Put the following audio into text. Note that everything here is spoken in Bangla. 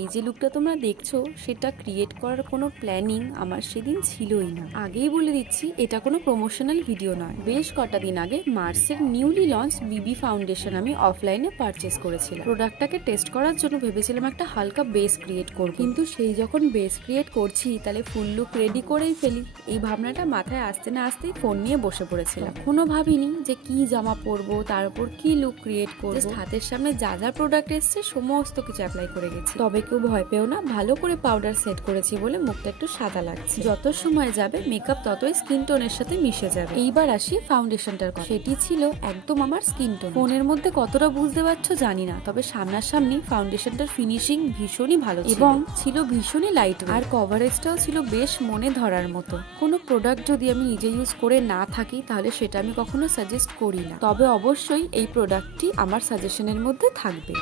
এই যে লুকটা তোমরা দেখছো সেটা ক্রিয়েট করার কোনো প্ল্যানিং আমার সেদিন ছিলই না। আগেই বলে দিচ্ছি, এটা কোনো প্রমোশনাল ভিডিও নয়। বেশ কটা দিন আগে মার্সের নিউলি লঞ্চ বিবি ফাউন্ডেশন আমি অফলাইনে পারচেস করেছিলাম। প্রোডাক্টটাকে টেস্ট করার জন্য ভেবেছিলাম একটা হালকা বেস ক্রিয়েট করব, কিন্তু সেই যখন বেস ক্রিয়েট করছি তাহলে ফুল লুক রেডি করেই ফেলি, এই ভাবনাটা মাথায় আসতে না আসতেই ফোন নিয়ে বসে পড়েছিলাম। এখনো ভাবিনি যে কি জামা পরবো, তার উপর কি লুক ক্রিয়েট করবো। হাতের সামনে যা যা প্রোডাক্ট এসছে সমস্ত কিছু অ্যাপ্লাই করে গেছি। তবে কেউ ভয় পেও না, ভালো করে পাউডার সেট করেছি বলে মুখটা একটু সাদা লাগছে। যত সময় যাবে মেকআপ ততই স্কিন টোনের সাথে মিশে যাবে। এইবার আসি ফাউন্ডেশনটার কথা। সেটি ছিল একদম আমার স্কিন টোন। ফোনের মধ্যে কতটা বুঝতে পারছো জানি না, তবে সামনাসামনি ফাউন্ডেশনটার ফিনিশিং ভীষণই ভালো এবং ছিল ভীষণই লাইট, আর কভারেজটাও ছিল বেশ মনে ধরার মতো। কোনো প্রোডাক্ট যদি আমি নিজে ইউজ করে না থাকি তাহলে সেটা আমি কখনো সাজেস্ট করি না, তবে অবশ্যই এই প্রোডাক্টটি আমার সাজেশনের মধ্যে থাকবে।